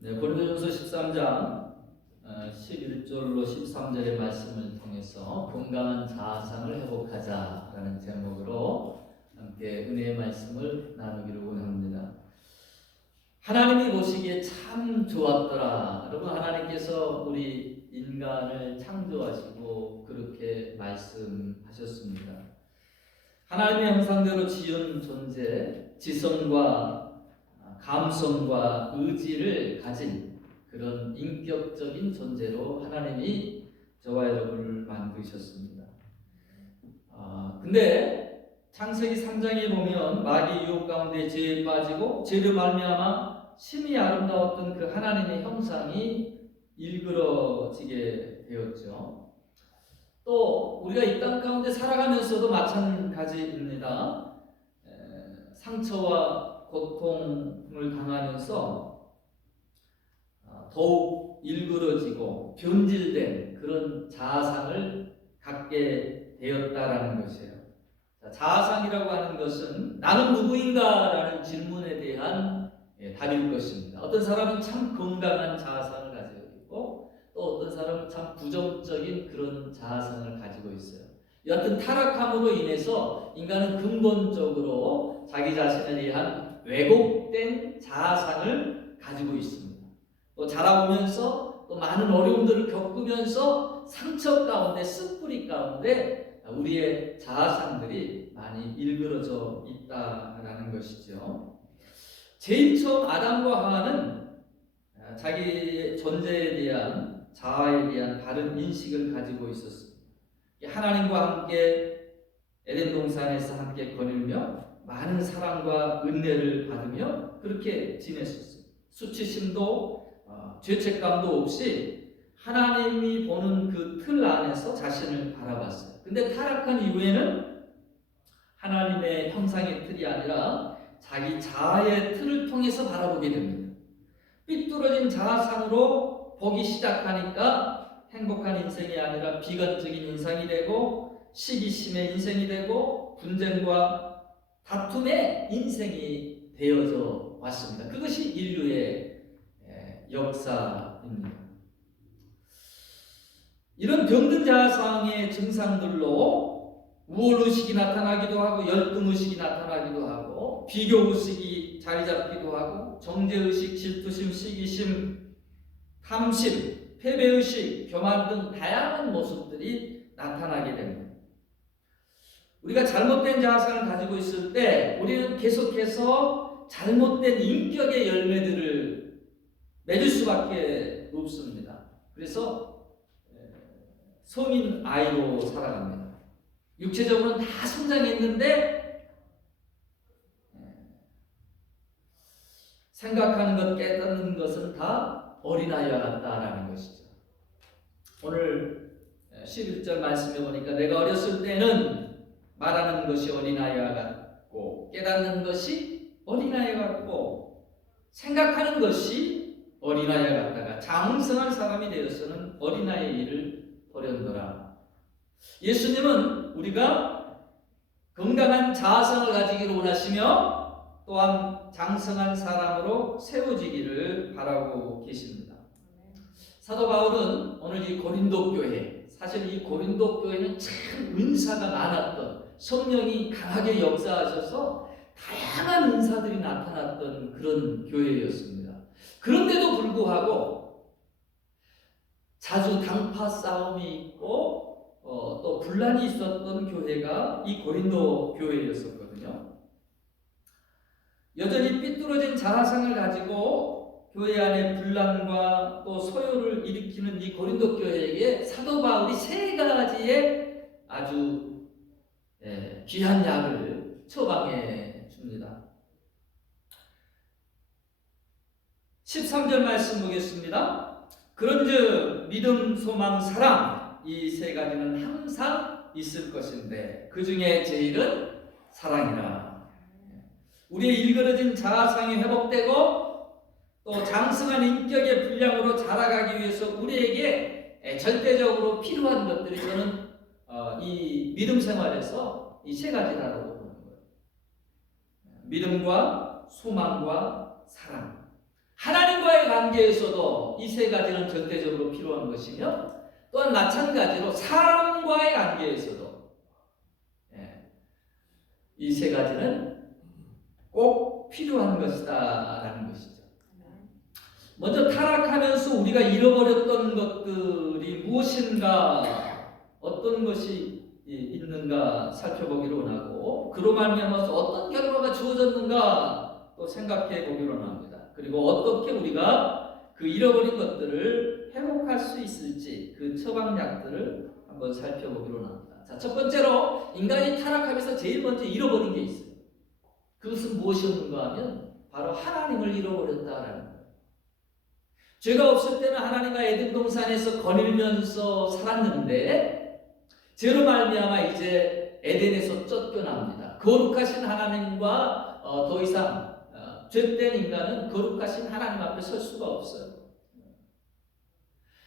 네, 고린도전서 13장 11절로 13절의 말씀을 통해서 건강한 자아상을 회복하자라는 제목으로 함께 은혜의 말씀을 나누기를 원합니다. 하나님이 보시기에 참 좋았더라. 여러분, 하나님께서 우리 인간을 창조하시고 그렇게 말씀하셨습니다. 하나님의 형상대로 지은 존재, 지성과 감성과 의지를 가진 그런 인격적인 존재로 하나님이 저와 여러분을 만드셨습니다. 근데 창세기 3장에 보면 마귀 유혹 가운데 죄에 빠지고 죄로 말미암아 심히 아름다웠던 그 하나님의 형상이 일그러지게 되었죠. 또 우리가 이 땅 가운데 살아가면서도 마찬가지입니다. 상처와 고통을 당하면서 더욱 일그러지고 변질된 그런 자아상을 갖게 되었다라는 것이에요. 자아상이라고 하는 것은 나는 누구인가라는 질문에 대한 답일 것입니다. 어떤 사람은 참 건강한 자아상을 가지고 있고 또 어떤 사람은 참 부정적인 그런 자아상을 가지고 있어요. 여하튼 타락함으로 인해서 인간은 근본적으로 자기 자신에 대한 왜곡된 자아상을 가지고 있습니다. 또 자라오면서 또 많은 어려움들을 겪으면서 상처 가운데 쓴뿌리 가운데 우리의 자아상들이 많이 일그러져 있다라는 것이죠. 제일 처음 아담과 하와는 자기 존재에 대한 자아에 대한 바른 인식을 가지고 있었습니다. 하나님과 함께 에덴 동산에서 함께 거닐며 많은 사랑과 은혜를 받으며 그렇게 지냈었어요. 수치심도 죄책감도 없이 하나님이 보는 그 틀 안에서 자신을 바라봤어요. 근데 타락한 이후에는 하나님의 형상의 틀이 아니라 자기 자아의 틀을 통해서 바라보게 됩니다. 삐뚤어진 자아상으로 보기 시작하니까 행복한 인생이 아니라 비관적인 인생이 되고 시기심의 인생이 되고 분쟁과 다툼의 인생이 되어져 왔습니다. 그것이 인류의 역사입니다. 이런 병든 자아상의 증상들로 우월의식이 나타나기도 하고 열등의식이 나타나기도 하고 비교의식이 자리 잡기도 하고 정죄의식, 질투심, 시기심, 탐심, 패배의식, 교만 등 다양한 모습들이 나타나게 됩니다. 우리가 잘못된 자아상을 가지고 있을 때 우리는 계속해서 잘못된 인격의 열매들을 맺을 수밖에 없습니다. 그래서 성인 아이로 살아갑니다. 육체적으로는 다 성장했는데 생각하는 것, 깨닫는 것은 다 어린아이와 같다라는 것이죠. 오늘 11절 말씀해 보니까 내가 어렸을 때는 말하는 것이 어린아이와 같고 깨닫는 것이 어린아이와 같고 생각하는 것이 어린아이와 같다가 장성한 사람이 되어서는 어린아이의 일을 버렸노라. 예수님은 우리가 건강한 자아상을 가지기를 원하시며 또한 장성한 사람으로 세워지기를 바라고 계십니다. 사도 바울은 오늘 이 고린도 교회, 사실 이 고린도 교회는 참 은사가 많았던, 성령이 강하게 역사하셔서 다양한 은사들이 나타났던 그런 교회였습니다. 그런데도 불구하고 자주 당파 싸움이 있고 또 분란이 있었던 교회가 이 고린도 교회였었거든요. 여전히 삐뚤어진 자아상을 가지고 교회 안에 분란과 또 소요를 일으키는 이 고린도 교회에게 사도 바울이 세 가지의 아주 귀한 약을 처방해 줍니다. 13절 말씀 보겠습니다. 그런즉 믿음, 소망, 사랑 이 세 가지는 항상 있을 것인데 그 중에 제일은 사랑이라. 우리의 일그러진 자아상이 회복되고 또 장성한 인격의 분량으로 자라가기 위해서 우리에게 절대적으로 필요한 것들이 저는 이 믿음 생활에서 이 세 가지라고 보는 거예요. 믿음과 소망과 사랑. 하나님과의 관계에서도 이 세 가지는 절대적으로 필요한 것이며 또한 마찬가지로 사람과의 관계에서도 이 세 가지는 꼭 필요한 것이다라는 것이죠. 먼저 타락하면서 우리가 잃어버렸던 것들이 무엇인가, 어떤 것이 있는가 살펴보기로 원하고, 그로 말미암아서 어떤 결과가 주어졌는가 또 생각해 보기로 합니다. 그리고 어떻게 우리가 그 잃어버린 것들을 회복할 수 있을지 그 처방약들을 한번 살펴보기로 합니다. 자, 첫 번째로 인간이 타락하면서 제일 먼저 잃어버린 게 있어요. 그것은 무엇이었는가 하면 바로 하나님을 잃어버렸다라는 거예요. 죄가 없을 때는 하나님과 에덴 동산에서 거닐면서 살았는데 죄로 말미암아 이제 에덴에서 쫓겨납니다. 거룩하신 하나님과 더 이상 죄된 인간은 거룩하신 하나님 앞에 설 수가 없어요.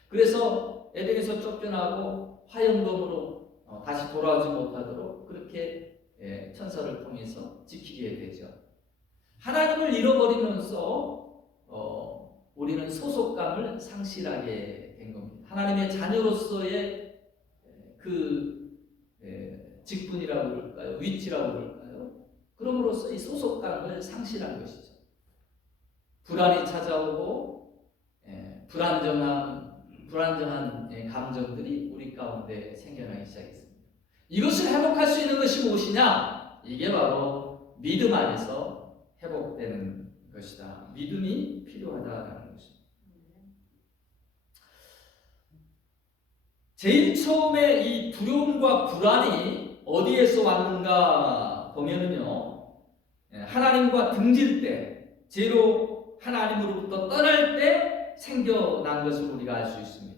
그래서 에덴에서 쫓겨나고 화영검으로 다시 돌아오지 못하도록 그렇게 천사를 통해서 지키게 되죠. 하나님을 잃어버리면서 우리는 소속감을 상실하게 된 겁니다. 하나님의 자녀로서의 그 직분이라고 그럴까요? 위치라고 그럴까요? 그럼으로써 이 소속감을 상실한 것이죠. 불안이 찾아오고 불안정한 감정들이 우리 가운데 생겨나기 시작했습니다. 이것을 회복할 수 있는 것이 무엇이냐? 이게 바로 믿음 안에서 회복되는 것이다. 믿음이 필요하다라는 것입니다. 제일 처음에 이 두려움과 불안이 어디에서 왔는가 보면은요, 하나님과 등질 때, 죄로 하나님으로부터 떠날 때 생겨난 것을 우리가 알 수 있습니다.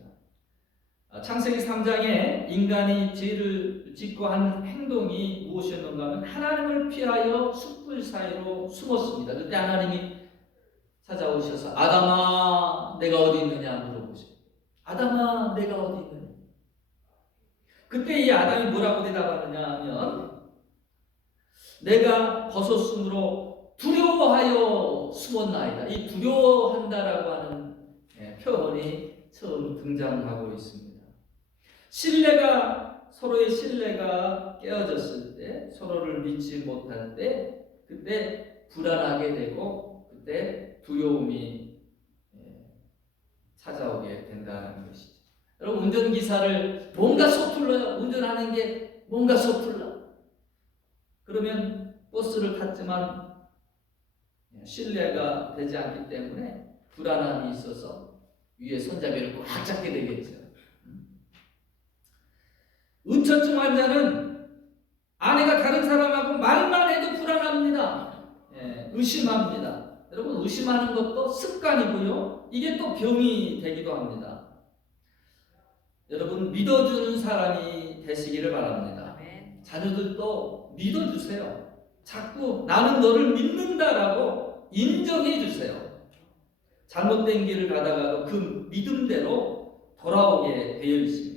창세기 3장에 인간이 죄를 짓고 한 행동이 무엇이었는가 하면 하나님을 피하여 숯불 사이로 숨었습니다. 그때 하나님이 찾아오셔서 아담아 내가 어디 있느냐 물어보시고, 아담아 내가 어디 있느냐. 그때 이 아담이 뭐라고 대답하느냐 하면 내가 벗었으므로 두려워하여 숨었나이다. 이 두려워한다라고 하는 표현이 처음 등장하고 있습니다. 서로의 신뢰가 깨어졌을 때, 서로를 믿지 못할 때, 그때 불안하게 되고 그때 두려움이 찾아오게 된다는 것이죠. 여러분, 운전기사를 뭔가 서툴러요. 운전하는 게 뭔가 서툴러. 그러면 버스를 탔지만 신뢰가 되지 않기 때문에 불안함이 있어서 위에 손잡이를 꽉 잡게 되겠죠. 의처증 환자는 아내가 다른 사람하고 말만 해도 불안합니다. 의심합니다. 여러분, 의심하는 것도 습관이고요. 이게 또 병이 되기도 합니다. 여러분, 믿어주는 사람이 되시기를 바랍니다. 자녀들도 믿어주세요. 자꾸 나는 너를 믿는다라고 인정해 주세요. 잘못된 길을 가다가도 그 믿음대로 돌아오게 되어 있습니다.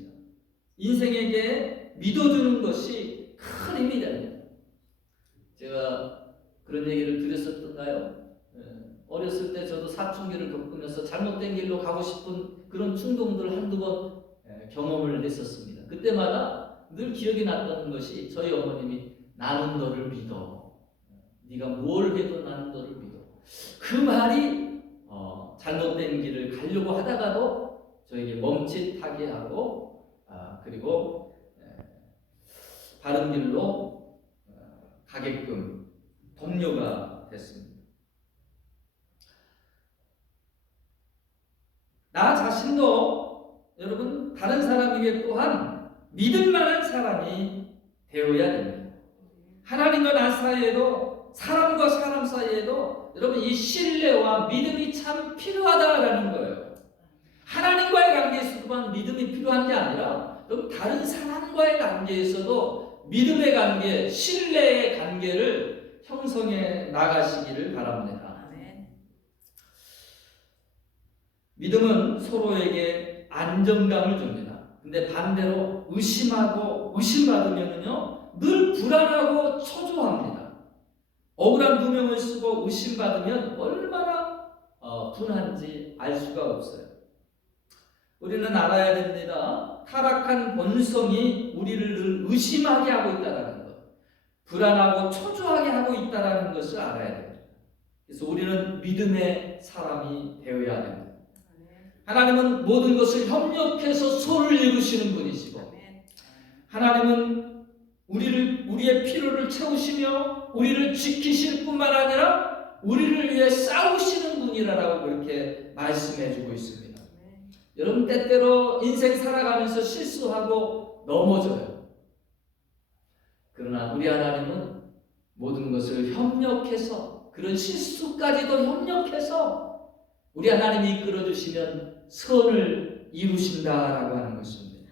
인생에게 믿어주는 것이 큰 힘이 됩니다. 제가 그런 얘기를 드렸었던가요? 어렸을 때 저도 사춘기를 겪으면서 잘못된 길로 가고 싶은 그런 충동들을 한두 번 경험을 했었습니다. 그때마다 늘 기억이 났던 것이 저희 어머님이 나는 너를 믿어. 네가 뭘 해도 나는 너를 믿어. 그 말이 잘못된 길을 가려고 하다가도 저에게 멈칫하게 하고 그리고 바른 길로 가게끔 동료가 됐습니다. 나 자신도 여러분 다른 사람에게 또한 믿을 만한 사람이 되어야 됩니다. 하나님과 나 사이에도, 사람과 사람 사이에도 여러분 이 신뢰와 믿음이 참 필요하다라는 거예요. 하나님과의 관계에서만 믿음이 필요한 게 아니라 여러분 다른 사람과의 관계에서도 믿음의 관계, 신뢰의 관계를 형성해 나가시기를 바랍니다. 믿음은 서로에게 안정감을 줍니다. 근데 반대로 의심하고 의심받으면요 늘 불안하고 초조합니다. 억울한 누명을 쓰고 의심받으면 얼마나 분한지 알 수가 없어요. 우리는 알아야 됩니다. 타락한 본성이 우리를 늘 의심하게 하고 있다는 것, 불안하고 초조하게 하고 있다는 것을 알아야 됩니다. 그래서 우리는 믿음의 사람이 되어야 됩니다. 하나님은 모든 것을 협력해서 소를 이루시는 분이시고, 하나님은 우리의 필요를 채우시며 우리를 지키실 뿐만 아니라 우리를 위해 싸우시는 분이라고 그렇게 말씀해주고 있습니다. 여러분, 때때로 인생 살아가면서 실수하고 넘어져요. 그러나 우리 하나님은 모든 것을 협력해서, 그런 실수까지도 협력해서 우리 하나님이 이끌어주시면 선을 이루신다라고 하는 것입니다.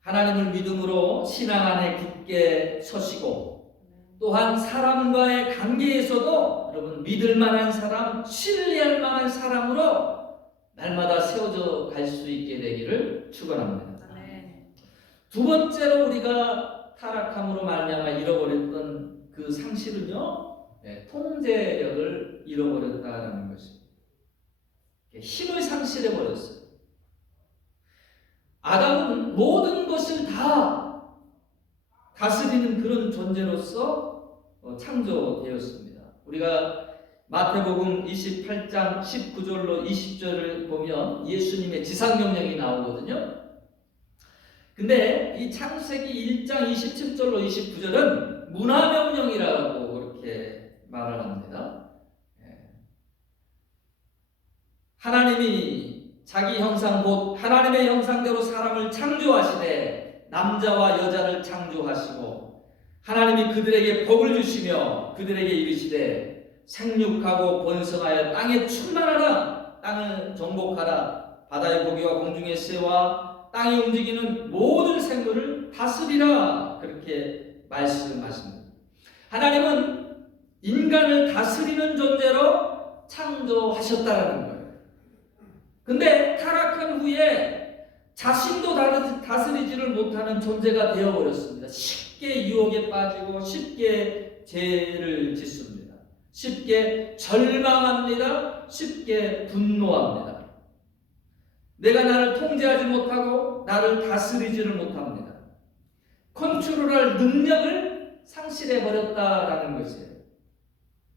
하나님을 믿음으로 신앙 안에 굳게 서시고, 또한 사람과의 관계에서도 여러분 믿을 만한 사람, 신뢰할 만한 사람으로 날마다 세워져 갈 수 있게 되기를 축원합니다. 두 번째로 우리가 타락함으로 말미암아 잃어버렸던 그 상실은요, 통제력을 잃어버렸다는 것입니다. 힘을 상실해 버렸어요. 아담은 모든 것을 다 다스리는 그런 존재로서 창조되었습니다. 우리가 마태복음 28장 19절로 20절을 보면 예수님의 지상명령이 나오거든요. 근데 이 창세기 1장 27절로 29절은 문화명령이라고 그렇게 말을 합니다. 하나님이 자기 형상 곧 하나님의 형상대로 사람을 창조하시되 남자와 여자를 창조하시고, 하나님이 그들에게 복을 주시며 그들에게 이르시되 생육하고 번성하여 땅에 충만하라, 땅을 정복하라, 바다의 고기와 공중의 새와 땅에 움직이는 모든 생물을 다스리라, 그렇게 말씀하십니다. 하나님은 인간을 다스리는 존재로 창조하셨다는 거예요. 근데 타락한 후에 자신도 다스리지를 못하는 존재가 되어버렸습니다. 쉽게 유혹에 빠지고 쉽게 죄를 짓습니다. 쉽게 절망합니다. 쉽게 분노합니다. 내가 나를 통제하지 못하고 나를 다스리지를 못합니다. 컨트롤할 능력을 상실해버렸다라는 것이에요.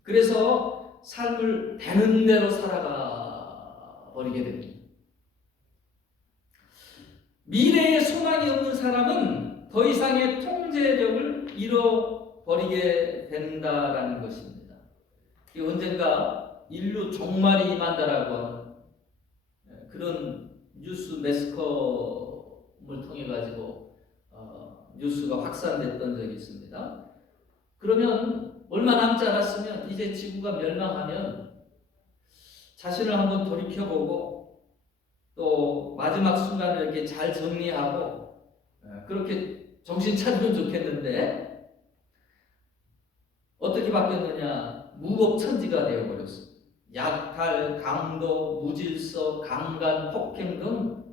그래서 삶을 되는 대로 살아가 버리게 됩니다. 미래에 소망이 없는 사람은 더 이상의 통제력을 잃어버리게 된다라는 것입니다. 언젠가 인류 종말이 임한다라고 하는 그런 뉴스 매스컴을 통해 가지고 뉴스가 확산됐던 적이 있습니다. 그러면 얼마 남지 않았으면 이제 지구가 멸망하면 자신을 한번 돌이켜보고 또 마지막 순간을 이렇게 잘 정리하고 그렇게 정신 차리면 좋겠는데 어떻게 바뀌었느냐? 무법천지가 되어버렸습니다. 약탈, 강도, 무질서, 강간, 폭행 등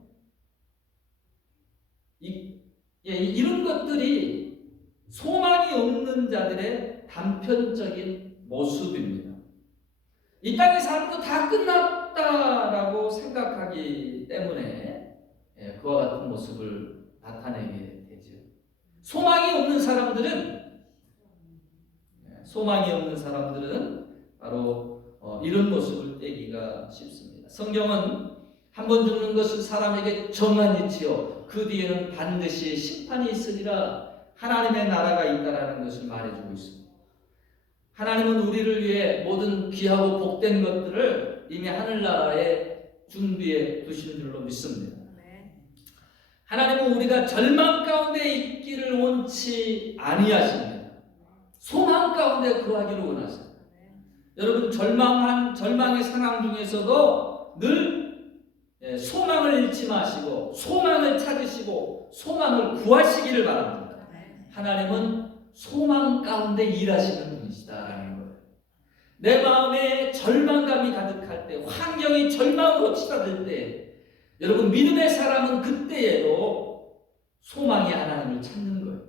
이런 것들이 소망이 없는 자들의 단편적인 모습입니다. 이 땅의 삶도 다 끝났다라고 생각하기 때문에 그와 같은 모습을 나타내게 되죠. 소망이 없는 사람들은 바로 이런 모습을 떼기가 쉽습니다. 성경은 한 번 죽는 것은 사람에게 정한 이치요 그 뒤에는 반드시 심판이 있으리라, 하나님의 나라가 있다라는 것을 말해주고 있습니다. 하나님은 우리를 위해 모든 귀하고 복된 것들을 이미 하늘나라에 준비해 두신 줄로 믿습니다. 하나님은 우리가 절망 가운데 있기를 원치 아니하십니다. 소망 가운데 거하기를 원하십니다. 여러분, 절망의 상황 중에서도 늘 소망을 잃지 마시고 소망을 찾으시고 소망을 구하시기를 바랍니다. 하나님은 소망 가운데 일하시는 분이시다라는 거예요. 내 마음에 절망감이 가득할 때, 환경이 절망으로 치닫을 때, 여러분 믿음의 사람은 그때에도 소망이 하나님을 찾는 거예요.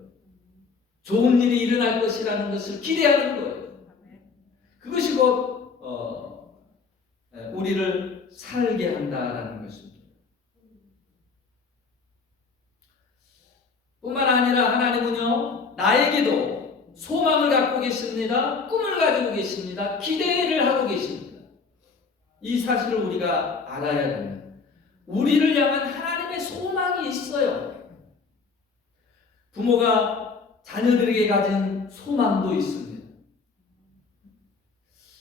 좋은 일이 일어날 것이라는 것을 기대하는 거예요. 그것이 곧 우리를 살게 한다라는 것입니다. 뿐만 아니라 하나님은요, 나에게도 소망을 갖고 계십니다. 꿈을 가지고 계십니다. 기대를 하고 계십니다. 이 사실을 우리가 알아야 됩니다. 우리를 향한 하나님의 소망이 있어요. 부모가 자녀들에게 가진 소망도 있습니다.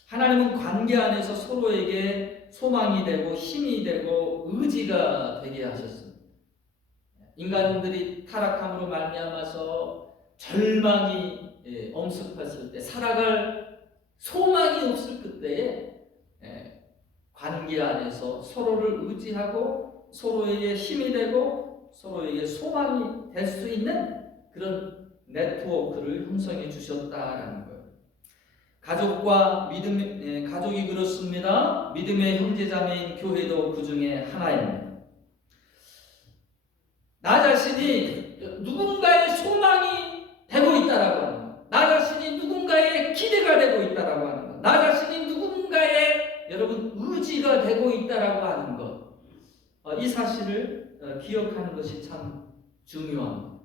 하나님은 관계 안에서 서로에게 소망이 되고 힘이 되고 의지가 되게 하셨습니다. 인간들이 타락함으로 말미암아서 절망이 엄습했을 때, 살아갈 소망이 없을 그때에 관계 안에서 서로를 의지하고 서로에게 힘이 되고 서로에게 소망이 될 수 있는 그런 네트워크를 형성해 주셨다라는 거예요. 가족과 가족이 그렇습니다. 믿음의 형제자매인 교회도 그 중에 하나입니다. 나 자신이 누군가의 소망이 되고 있다라고 하는 것, 나 자신이 누군가의 기대가 되고 있다라고 하는 것, 나 자신이 누군가의 여러분 의지가 되고 있다라고 하는 것, 이 사실을 기억하는 것이 참 중요합니다.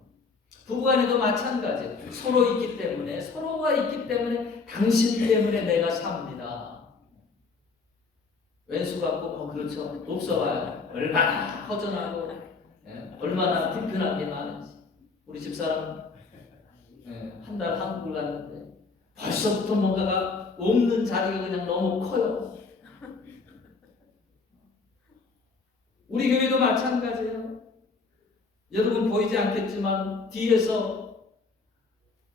부부간에도 마찬가지예요. 서로가 있기 때문에 당신 때문에 내가 삽니다. 왼수 갖고 그렇죠. 없어봐요. 얼마나 허전하고 얼마나 불편한 게 많은지. 우리 집사람 한 달 한국을 갔는데 벌써부터 뭔가가 없는 자리가 그냥 너무 커요. 우리 교회도 마찬가지예요. 여러분 보이지 않겠지만 뒤에서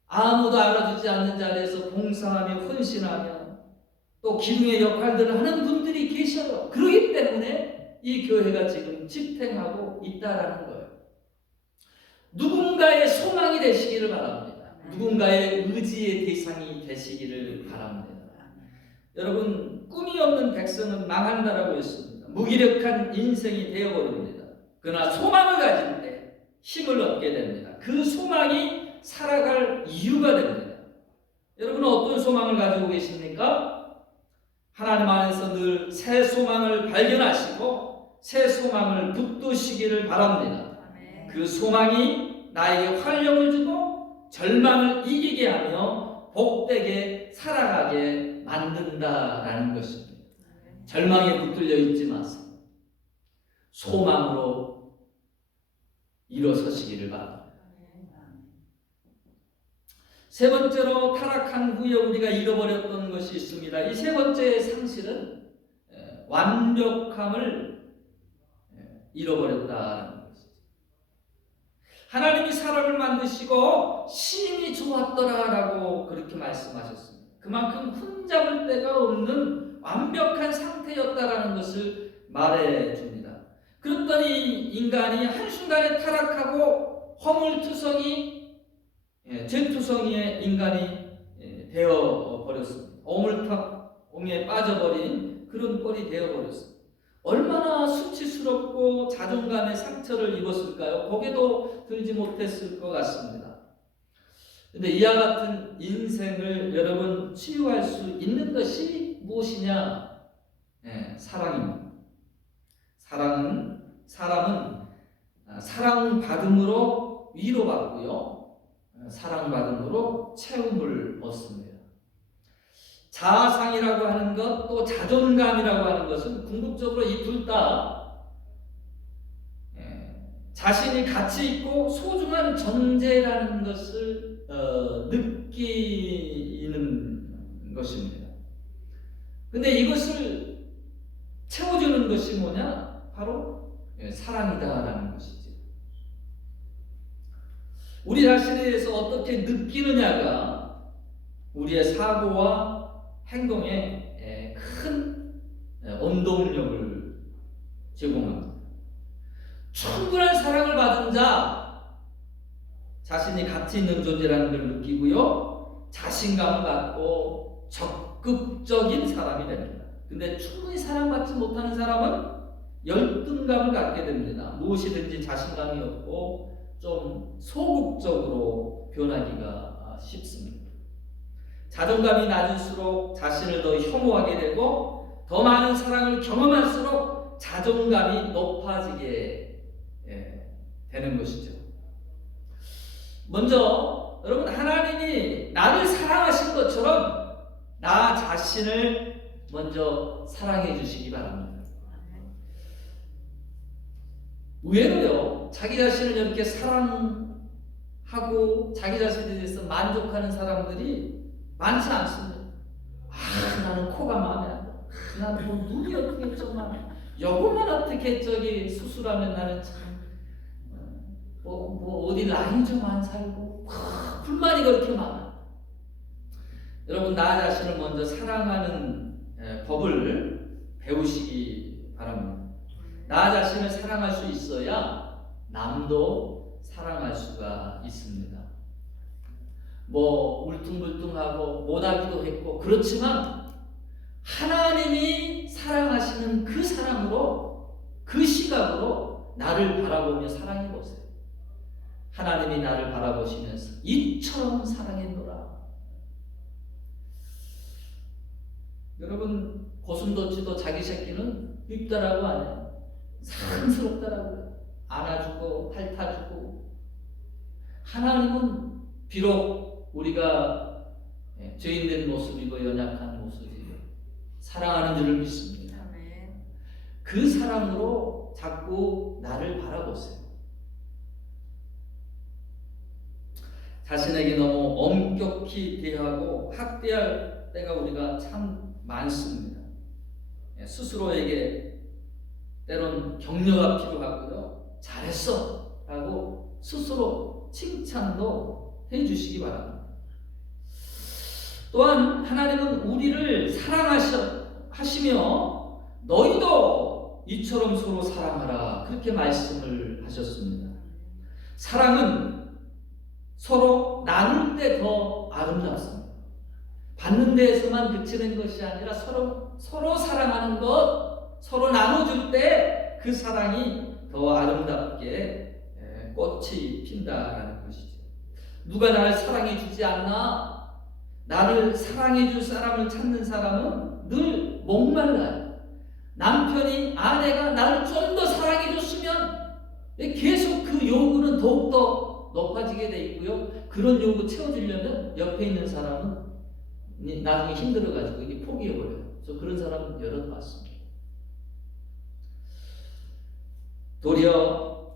아무도 알아주지 않는 자리에서 봉사하며 헌신하며 또 기둥의 역할들을 하는 분들이 계셔요. 그렇기 때문에 이 교회가 지금 집행하고 있다라는 거예요. 누군가의 소망이 되시기를 바랍니다. 누군가의 의지의 대상이 되시기를 바랍니다. 여러분, 꿈이 없는 백성은 망한다라고 했습니다. 무기력한 인생이 되어버립니다. 그러나 소망을 가질 때 힘을 얻게 됩니다. 그 소망이 살아갈 이유가 됩니다. 여러분은 어떤 소망을 가지고 계십니까? 하나님 안에서 늘 새 소망을 발견하시고 새 소망을 붙드시기를 바랍니다. 그 소망이 나에게 활력을 주고 절망을 이기게 하며 복되게 살아가게 만든다라는 것입니다. 절망에 붙들려 있지 마세요. 소망으로 일어서시기를 바랍니다. 세 번째로 타락한 후에 우리가 잃어버렸던 것이 있습니다. 이 세 번째의 상실은 완벽함을 잃어버렸다는 것이죠. 하나님이 사람을 만드시고 심히 좋았더라라고 그렇게 말씀하셨습니다. 그만큼 흠잡을 데가 없는 완벽한 상태였다라는 것을 말해줍니다. 그랬더니 인간이 한순간에 타락하고 허물투성이 죄투성이의 인간이 되어 버렸습니다. 오물탕에 빠져버린 그런 꼴이 되어 버렸습니다. 얼마나 수치스럽고 자존감의 상처를 입었을까요? 고개도 들지 못했을 것 같습니다. 그런데 이와 같은 인생을 여러분 치유할 수 있는 것이 무엇이냐? 사랑입니다. 사랑은 사람은 사랑받음으로 위로받고요. 사랑받음으로 채움을 얻습니다. 자아상이라고 하는 것, 또 자존감이라고 하는 것은 궁극적으로 이 둘 다 자신이 가치 있고 소중한 존재라는 것을 느끼는 것입니다. 근데 이것을 채워주는 것이 뭐냐? 바로 사랑이다라는 것이죠. 우리 자신에 대해서 어떻게 느끼느냐가 우리의 사고와 행동에 큰 원동력을 제공합니다. 충분한 사랑을 받은 자, 자신이 가치 있는 존재라는 걸 느끼고요, 자신감을 갖고 적극적인 사람이 됩니다. 근데 충분히 사랑받지 못하는 사람은 열등감을 갖게 됩니다. 무엇이든지 자신감이 없고 좀 소극적으로 변하기가 쉽습니다. 자존감이 낮을수록 자신을 더 혐오하게 되고 더 많은 사랑을 경험할수록 자존감이 높아지게 되는 것이죠. 먼저 여러분, 하나님이 나를 사랑하신 것처럼 나 자신을 먼저 사랑해 주시기 바랍니다. 의외로요, 자기 자신을 이렇게 사랑하고 자기 자신에 대해서 만족하는 사람들이 많지 않습니다. 나는 코가 마음에 안 들어. 나는 뭐 눈이 어떻게 정말 요것만 어떻게 저기 수술하면 나는 참 어디 라인 좀 안 살고 불만이 그렇게 많아. 여러분, 나 자신을 먼저 사랑하는 법을 배우시기 바랍니다. 나 자신을 사랑할 수 있어야 남도 사랑할 수가 있습니다. 뭐 울퉁불퉁하고 못하기도 했고 그렇지만 하나님이 사랑하시는 그 사랑으로, 그 시각으로 나를 바라보며 사랑해 보세요. 하나님이 나를 바라보시면서 이처럼 사랑했노라. 여러분, 고슴도치도 자기 새끼는 밉다라고 안 해요. 사랑스럽다라고 안아주고 핥아주고. 하나님은 비록 우리가 죄인된 모습이고 연약한 모습이고 사랑하는 줄을 믿습니다. 그 사랑으로 자꾸 나를 바라보세요. 자신에게 너무 엄격히 대하고 학대할 때가 우리가 참 많습니다. 스스로에게 때론 격려가 필요하고요. 잘했어 라고 스스로 칭찬도 해주시기 바랍니다. 또한 하나님은 우리를 사랑하시며 너희도 이처럼 서로 사랑하라, 그렇게 말씀을 하셨습니다. 사랑은 서로 나눌 때 더 아름답습니다. 받는 데에서만 그치는 것이 아니라 서로 사랑하는 것, 서로 나눠줄 때 그 사랑이 더 아름답게 꽃이 핀다라는 것이죠. 누가 나를 사랑해 주지 않나? 나를 사랑해 줄 사람을 찾는 사람은 늘 목말라요. 남편이, 아내가 나를 좀 더 사랑해 줬으면 계속 그 요구는 더욱더 높아지게 돼 있고요. 그런 요구 채워주려면 옆에 있는 사람은 나중에 힘들어가지고 이게 포기해버려요. 저 그런 사람 여러 봤습니다. 도리어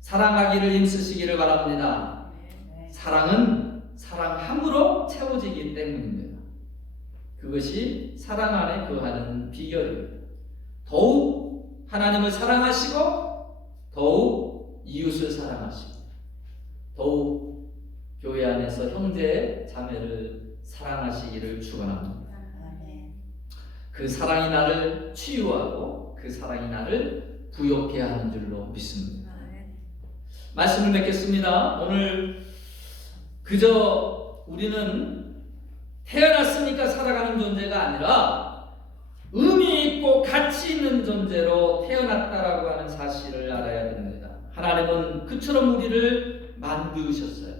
사랑하기를 힘쓰시기를 바랍니다. 사랑은 사랑함으로 채워지기 때문입니다. 그것이 사랑 안에 거하는 비결입니다. 더욱 하나님을 사랑하시고 더욱 이웃을 사랑하시고 더욱 교회 안에서 형제 자매를 사랑하시기를 축원합니다. 그 사랑이 나를 치유하고 그 사랑이 나를 부욕해 하는 줄로 믿습니다. 말씀을 맺겠습니다. 오늘 그저 우리는 태어났으니까 살아가는 존재가 아니라 의미 있고 가치 있는 존재로 태어났다라고 하는 사실을 알아야 됩니다. 하나님은 그처럼 우리를 만드셨어요.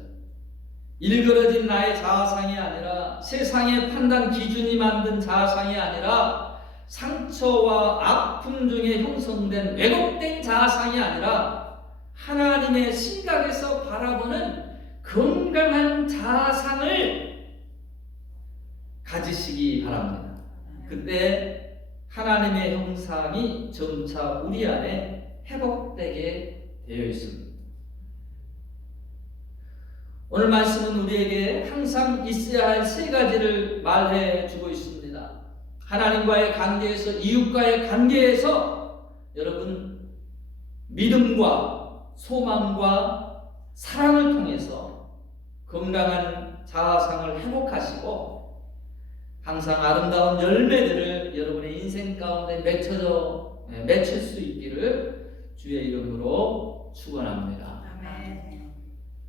일그러진 나의 자아상이 아니라 세상의 판단 기준이 만든 자아상이 아니라 상처와 아픔 중에 형성된 왜곡된 자아상이 아니라 하나님의 시각에서 바라보는 건강한 자아상을 가지시기 바랍니다. 그때 하나님의 형상이 점차 우리 안에 회복되게 되어 있습니다. 오늘 말씀은 우리에게 항상 있어야 할 세 가지를 말해 주고 있습니다. 하나님과의 관계에서, 이웃과의 관계에서 여러분 믿음과 소망과 사랑을 통해서 건강한 자아상을 회복하시고 항상 아름다운 열매들을 여러분의 인생 가운데 맺힐 수 있기를 주의 이름으로 축원합니다. 아멘.